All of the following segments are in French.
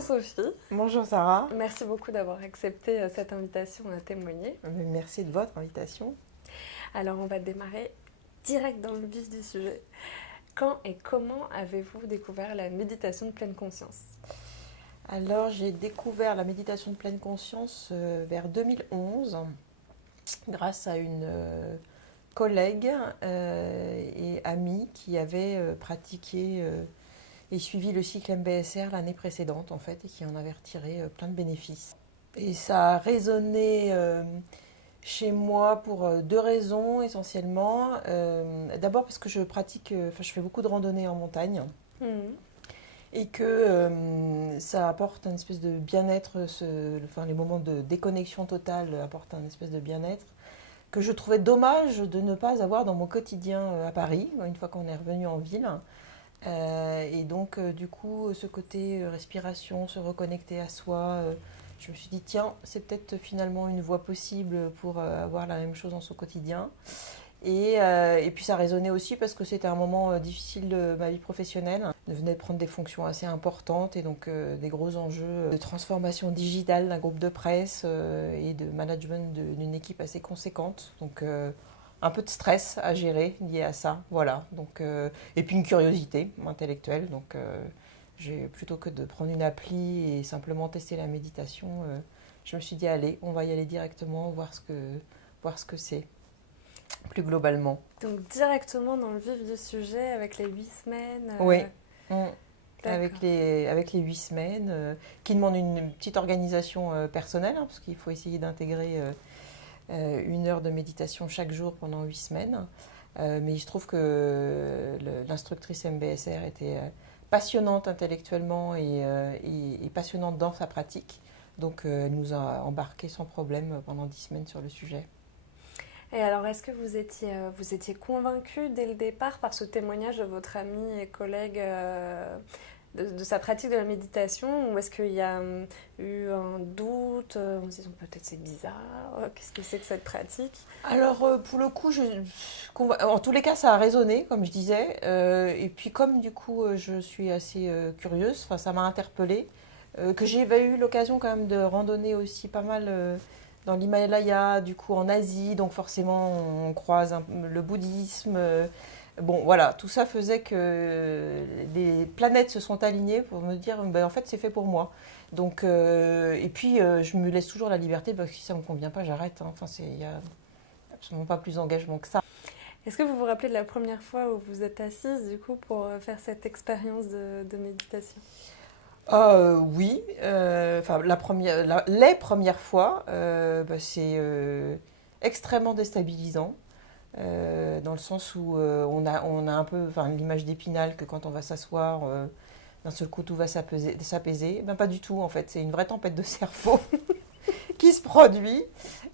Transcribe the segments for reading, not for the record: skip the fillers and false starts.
Bonjour Sophie. Bonjour Sarah. Merci beaucoup d'avoir accepté cette invitation à témoigner. Merci de votre invitation. Alors on va démarrer direct dans le vif du sujet. Quand et comment avez-vous découvert la méditation de pleine conscience ? Alors j'ai découvert la méditation de pleine conscience vers 2011 grâce à une collègue et amie qui avait pratiqué et suivi le cycle MBSR l'année précédente en fait et qui en avait retiré plein de bénéfices. Et ça a résonné chez moi pour deux raisons essentiellement. D'abord parce que je fais beaucoup de randonnées en montagne. Et que ça apporte une espèce de bien-être, les moments de déconnexion totale apportent un espèce de bien-être que je trouvais dommage de ne pas avoir dans mon quotidien à Paris, une fois qu'on est revenu en ville. Et donc, du coup, ce côté respiration, se reconnecter à soi, je me suis dit, tiens, c'est peut-être finalement une voie possible pour avoir la même chose dans son quotidien. Et puis ça résonnait aussi parce que c'était un moment difficile de ma vie professionnelle. Je venais de prendre des fonctions assez importantes et donc des gros enjeux de transformation digitale d'un groupe de presse et de management d'une équipe assez conséquente. Donc un peu de stress à gérer lié à ça, voilà. Donc, et puis une curiosité intellectuelle. Donc plutôt que de prendre une appli et simplement tester la méditation, je me suis dit allez, on va y aller directement, voir ce que c'est. Plus globalement. Donc directement dans le vif du sujet avec les 8 semaines. Oui, avec les 8 semaines, qui demandent une petite organisation personnelle, hein, parce qu'il faut essayer d'intégrer 1 heure de méditation chaque jour pendant 8 semaines. Mais il se trouve que l'instructrice MBSR était passionnante intellectuellement et passionnante dans sa pratique. Donc elle nous a embarqués sans problème pendant 10 semaines sur le sujet. Et alors, est-ce que vous étiez convaincue dès le départ par ce témoignage de votre ami et collègue de sa pratique de la méditation, ou est-ce qu'il y a eu un doute en se disant peut-être c'est bizarre, qu'est-ce que c'est que cette pratique ? Alors, pour le coup, en tous les cas, ça a résonné, comme je disais. Et puis, comme du coup, je suis assez curieuse, ça m'a interpellée, que j'avais eu l'occasion quand même de randonner aussi pas mal dans l'Himalaya, du coup en Asie, donc forcément on croise le bouddhisme. Bon voilà, tout ça faisait que les planètes se sont alignées pour me dire en fait c'est fait pour moi. Donc, et puis je me laisse toujours la liberté, parce que si ça ne me convient pas, j'arrête. Hein. Enfin, il n'y a absolument pas plus d'engagement que ça. Est-ce que vous vous rappelez de la première fois où vous êtes assise du coup pour faire cette expérience de méditation ? Oui, les premières fois, c'est extrêmement déstabilisant, dans le sens où on a un peu l'image d'Épinal que quand on va s'asseoir, d'un seul coup tout va s'apaiser. Ben, pas du tout en fait, c'est une vraie tempête de cerveau qui se produit.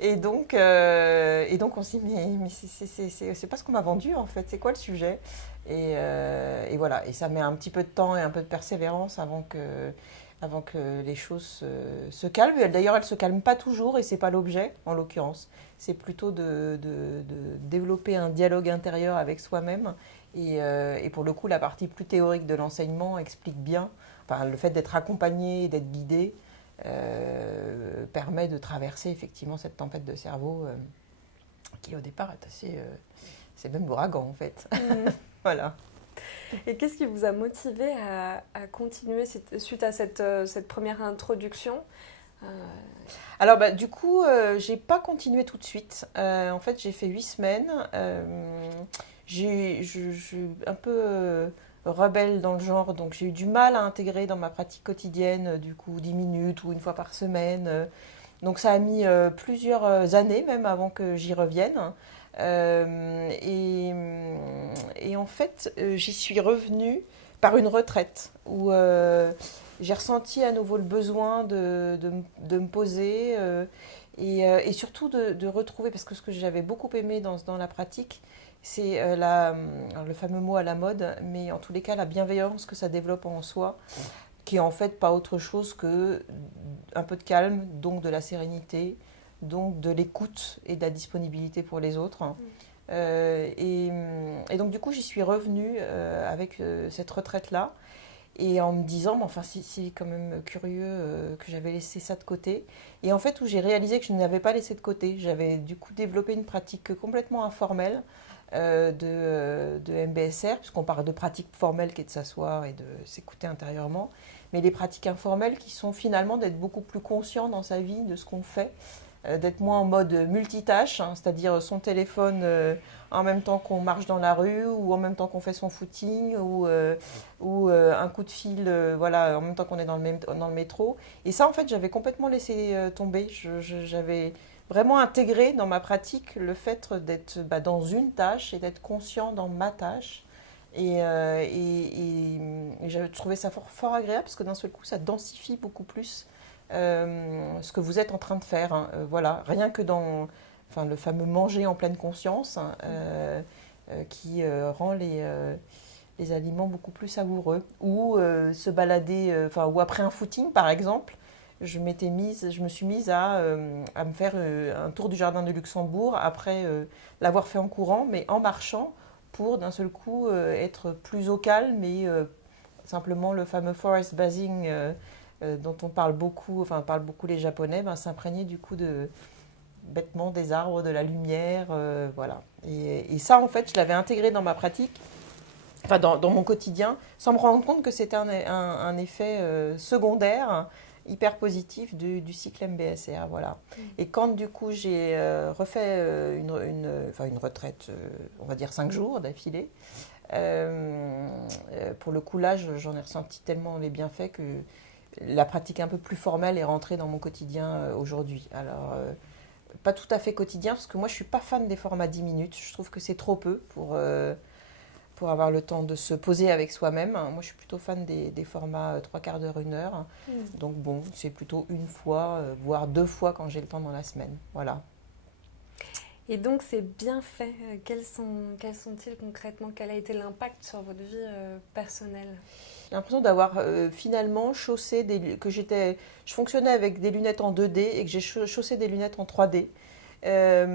Et donc on se dit, mais c'est pas ce qu'on m'a vendu en fait, c'est quoi le sujet ? Et voilà, et ça met un petit peu de temps et un peu de persévérance avant que les choses se calment. D'ailleurs, elles ne se calment pas toujours et ce n'est pas l'objet en l'occurrence. C'est plutôt de développer un dialogue intérieur avec soi-même. Et pour le coup, la partie plus théorique de l'enseignement explique bien, le fait d'être accompagné, d'être guidé, permet de traverser effectivement cette tempête de cerveau qui au départ est assez... c'est même l'ouragan en fait. Voilà. Et qu'est-ce qui vous a motivé à continuer suite à cette première introduction ? Alors du coup, j'ai pas continué tout de suite. En fait, j'ai fait 8 semaines. Je suis un peu rebelle dans le genre, donc j'ai eu du mal à intégrer dans ma pratique quotidienne, du coup 10 minutes ou une fois par semaine. Donc ça a mis plusieurs années même avant que j'y revienne. Et en fait, j'y suis revenue par une retraite où j'ai ressenti à nouveau le besoin de me poser et surtout de retrouver, parce que ce que j'avais beaucoup aimé dans la pratique, c'est le fameux mot à la mode, mais en tous les cas la bienveillance que ça développe en soi, qui est en fait pas autre chose que un peu de calme, donc de la sérénité, donc de l'écoute et de la disponibilité pour les autres. Et donc du coup j'y suis revenue avec cette retraite-là. et en me disant, mais enfin, c'est quand même curieux que j'avais laissé ça de côté. Et en fait, où j'ai réalisé que je n'avais pas laissé de côté, j'avais du coup développé une pratique complètement informelle de MBSR, puisqu'on parle de pratique formelle qui est de s'asseoir et de s'écouter intérieurement, mais les pratiques informelles qui sont finalement d'être beaucoup plus conscient dans sa vie de ce qu'on fait, d'être moins en mode multitâche, hein, c'est-à-dire son téléphone en même temps qu'on marche dans la rue ou en même temps qu'on fait son footing ou un coup de fil voilà, en même temps qu'on est dans le métro. Et ça, en fait, j'avais complètement laissé tomber. J'avais vraiment intégré dans ma pratique le fait d'être dans une tâche et d'être conscient dans ma tâche. Et j'avais trouvé ça fort, fort agréable parce que d'un seul coup, ça densifie beaucoup plus ce que vous êtes en train de faire. Hein. Voilà, rien que dans enfin, le fameux manger en pleine conscience hein, qui rend les aliments beaucoup plus savoureux. Ou se balader, ou après un footing par exemple, je me suis mise à me faire un tour du jardin de Luxembourg après l'avoir fait en courant, mais en marchant pour d'un seul coup être plus au calme et simplement le fameux forest bathing dont on parle beaucoup, enfin parlent beaucoup les Japonais, s'imprégner du coup bêtement des arbres, de la lumière, voilà. Et ça en fait je l'avais intégré dans ma pratique, enfin dans mon quotidien, sans me rendre compte que c'était un effet secondaire hyper positif du cycle MBSR, voilà. Et quand du coup j'ai refait une retraite, on va dire 5 jours d'affilée, pour le coup là j'en ai ressenti tellement les bienfaits que la pratique un peu plus formelle est rentrée dans mon quotidien aujourd'hui. Alors pas tout à fait quotidien parce que moi je suis pas fan des formats 10 minutes, je trouve que c'est trop peu pour avoir le temps de se poser avec soi-même. Moi, je suis plutôt fan des formats 3/4 d'heure, 1 heure. Donc bon, c'est plutôt une fois, voire 2 fois quand j'ai le temps dans la semaine. Voilà. Et donc, ces bienfaits, quels sont-ils concrètement? Quel a été l'impact sur votre vie personnelle? J'ai l'impression d'avoir finalement chaussé je fonctionnais avec des lunettes en 2D et que j'ai chaussé des lunettes en 3D. J'ai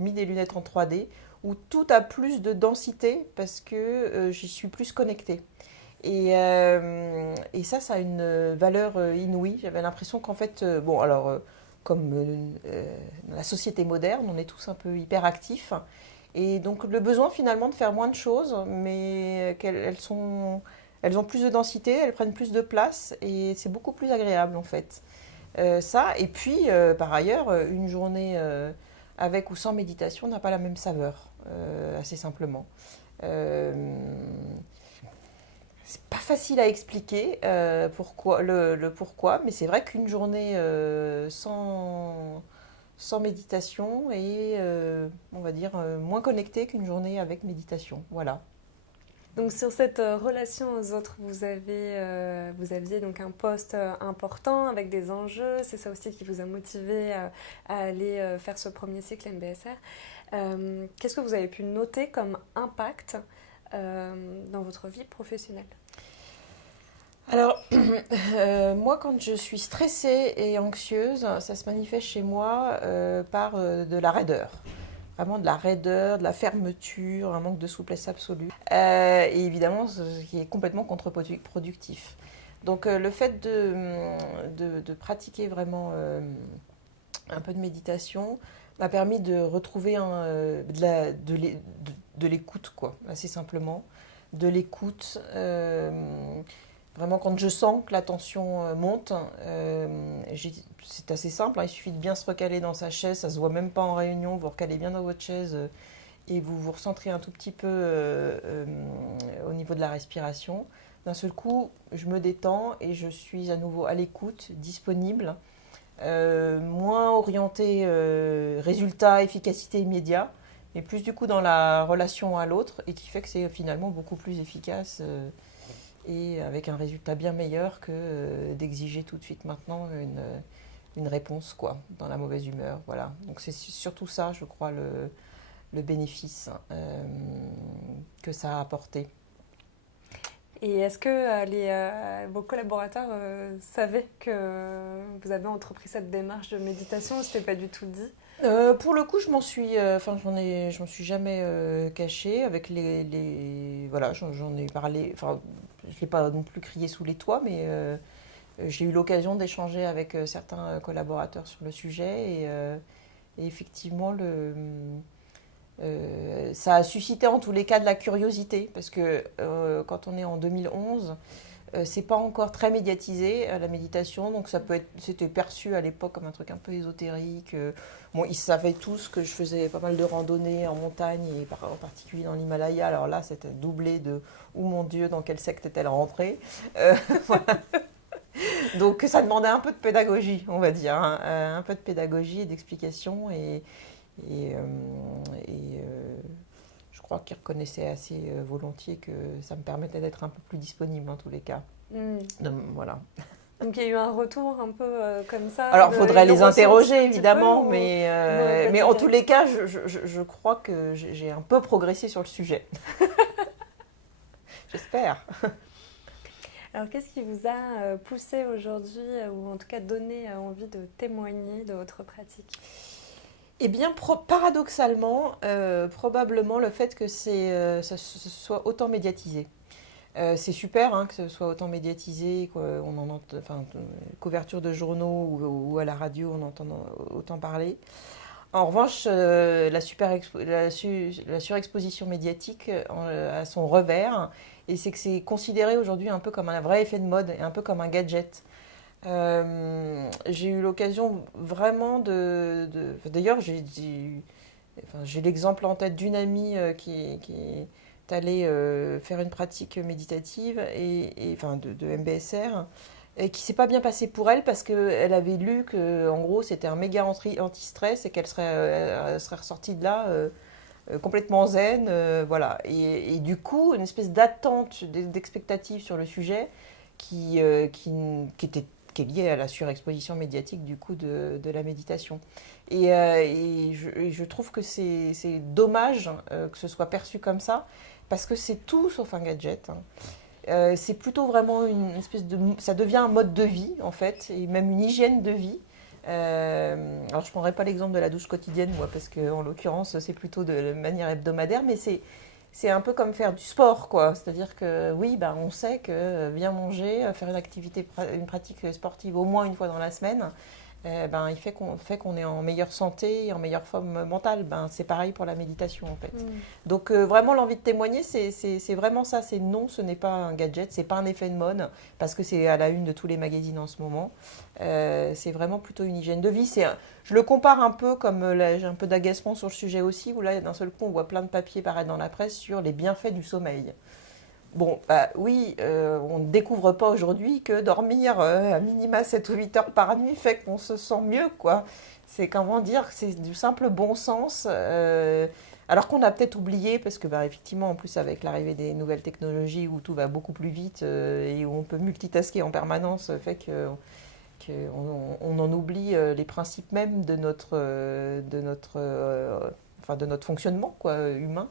mis des lunettes en 3D où tout a plus de densité parce que j'y suis plus connectée. Et ça a une valeur inouïe. J'avais l'impression qu'en fait, comme dans la société moderne, on est tous un peu hyperactifs. Et donc le besoin finalement de faire moins de choses, mais elles ont plus de densité, elles prennent plus de place et c'est beaucoup plus agréable en fait. Ça, et puis par ailleurs, une journée avec ou sans méditation n'a pas la même saveur, assez simplement. C'est pas facile à expliquer pourquoi, le pourquoi, mais c'est vrai qu'une journée sans méditation est, on va dire, moins connectée qu'une journée avec méditation. Voilà. Donc sur cette relation aux autres, vous aviez donc un poste important avec des enjeux. C'est ça aussi qui vous a motivé à aller faire ce premier cycle MBSR. Qu'est-ce que vous avez pu noter comme impact dans votre vie professionnelle? Alors, moi, quand je suis stressée et anxieuse, ça se manifeste chez moi par de la raideur. Vraiment de la raideur, de la fermeture, un manque de souplesse absolue. Et évidemment, ce qui est complètement contre-productif. Donc, le fait de pratiquer vraiment un peu de méditation m'a permis de retrouver de l'écoute, quoi, assez simplement. De l'écoute. Vraiment, quand je sens que la tension monte, c'est assez simple, hein, il suffit de bien se recaler dans sa chaise, ça ne se voit même pas en réunion, vous recalez bien dans votre chaise et vous vous recentrez un tout petit peu au niveau de la respiration. D'un seul coup, je me détends et je suis à nouveau à l'écoute, disponible, moins orientée résultat, efficacité immédiat, mais plus du coup dans la relation à l'autre et qui fait que c'est finalement beaucoup plus efficace et avec un résultat bien meilleur que d'exiger tout de suite maintenant une réponse quoi, dans la mauvaise humeur. Voilà. Donc c'est surtout ça, je crois, le bénéfice que ça a apporté. Et est-ce que vos collaborateurs savaient que vous avez entrepris cette démarche de méditation ou c'était pas du tout dit? Pour le coup, je m'en suis jamais cachée avec voilà, j'en ai parlé. Enfin, l'ai pas non plus crié sous les toits, mais j'ai eu l'occasion d'échanger avec certains collaborateurs sur le sujet et effectivement, ça a suscité en tous les cas de la curiosité parce que quand on est en 2011, c'est pas encore très médiatisé la méditation, donc c'était perçu à l'époque comme un truc un peu ésotérique. Bon, ils savaient tous que je faisais pas mal de randonnées en montagne et en particulier dans l'Himalaya. Alors là, c'était doublé de oh mon Dieu, dans quelle secte est-elle rentrée. Voilà. Donc ça demandait un peu de pédagogie, on va dire, hein, un peu de pédagogie et d'explication je crois qu'ils reconnaissaient assez volontiers que ça me permettait d'être un peu plus disponible en tous les cas. Donc, voilà. Donc il y a eu un retour un peu comme ça. Alors il faudrait les interroger évidemment, mais en tous les cas, je crois que j'ai un peu progressé sur le sujet. J'espère. Alors qu'est-ce qui vous a poussé aujourd'hui, ou en tout cas donné envie de témoigner de votre pratique ? Eh bien, paradoxalement, probablement le fait que ça soit autant médiatisé. C'est super hein, que ce soit autant médiatisé, qu'on en entend, enfin, couverture de journaux ou à la radio, on entend autant parler. En revanche, la surexposition médiatique a son revers, et c'est que c'est considéré aujourd'hui un peu comme un vrai effet de mode et un peu comme un gadget. J'ai eu l'occasion vraiment d'ailleurs, j'ai l'exemple en tête d'une amie qui est allée faire une pratique méditative enfin de MBSR et qui s'est pas bien passé pour elle parce qu'elle avait lu que en gros c'était un méga anti-stress et qu'elle serait ressortie de là complètement zen, voilà. Et du coup, une espèce d'attente, d'expectative sur le sujet qui est liée à la surexposition médiatique du coup de la méditation. Et je trouve que c'est dommage que ce soit perçu comme ça, parce que c'est tout sauf un gadget. Hein. C'est plutôt vraiment une espèce de... Ça devient un mode de vie, en fait, et même une hygiène de vie. Alors, je ne prendrai pas l'exemple de la douche quotidienne, moi, parce qu'en l'occurrence, c'est plutôt de manière hebdomadaire, mais c'est un peu comme faire du sport, quoi. C'est-à-dire que, oui, ben, on sait que bien manger, faire une pratique sportive au moins une fois dans la semaine, il fait qu'on est en meilleure santé et en meilleure forme mentale. Ben, c'est pareil pour la méditation, en fait. Donc, vraiment, l'envie de témoigner, c'est vraiment ça. C'est non, ce n'est pas un gadget, c'est pas un effet de mode, parce que c'est à la une de tous les magazines en ce moment. C'est vraiment plutôt une hygiène de vie. Je le compare un peu comme, j'ai un peu d'agacement sur le sujet aussi, où là, d'un seul coup, on voit plein de papiers paraître dans la presse sur les bienfaits du sommeil. Bon, oui, on ne découvre pas aujourd'hui que dormir à minima 7 ou 8 heures par nuit fait qu'on se sent mieux, quoi. C'est, comment dire, c'est du simple bon sens. Alors qu'on a peut-être oublié, parce que effectivement, en plus avec l'arrivée des nouvelles technologies où tout va beaucoup plus vite et où on peut multitasker en permanence, fait qu'on en oublie les principes même de notre fonctionnement, quoi, humain.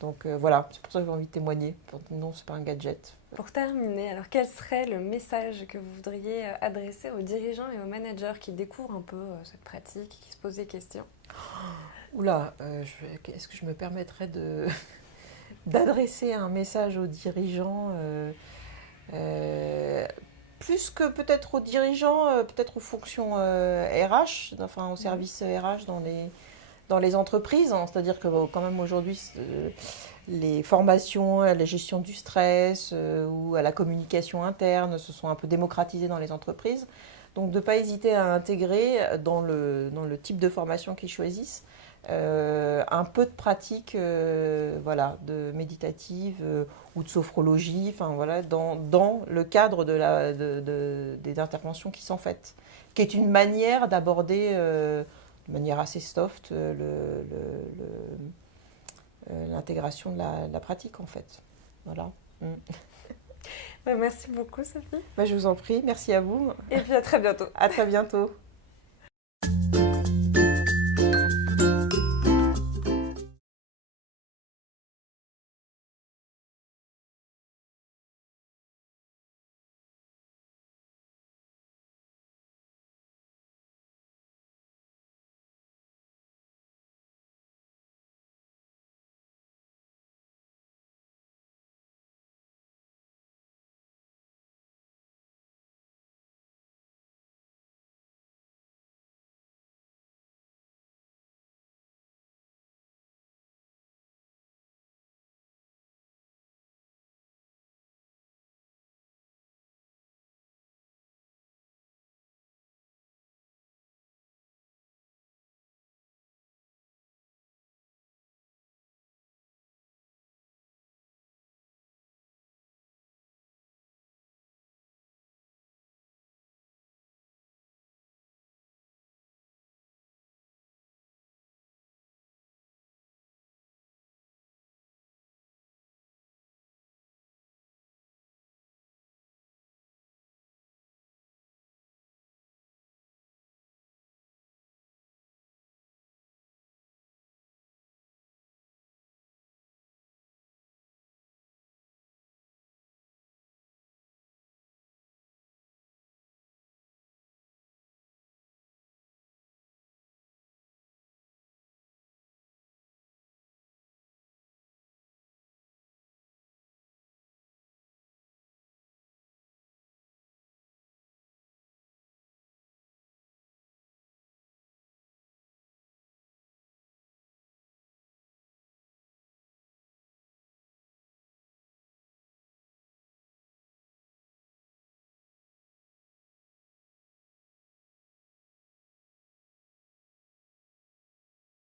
Donc voilà, c'est pour ça que j'ai envie de témoigner. Non, c'est pas un gadget. Pour terminer, alors quel serait le message que vous voudriez adresser aux dirigeants et aux managers qui découvrent un peu cette pratique, qui se posent des questions ? Oula, est-ce que je me permettrais d'adresser un message aux dirigeants plus que peut-être aux dirigeants, peut-être aux fonctions RH, enfin aux services RH dans les entreprises, hein. C'est-à-dire que quand même aujourd'hui, les formations à la gestion du stress ou à la communication interne se sont un peu démocratisées dans les entreprises. Donc de ne pas hésiter à intégrer dans le type de formation qu'ils choisissent un peu de pratique de méditative ou de sophrologie, enfin, voilà, dans le cadre des interventions qui sont faites, qui est une manière d'aborder de manière assez soft l'intégration de la pratique en fait. Voilà. Merci beaucoup Sophie. Je vous en prie, merci à vous. Et puis à très bientôt. À très bientôt.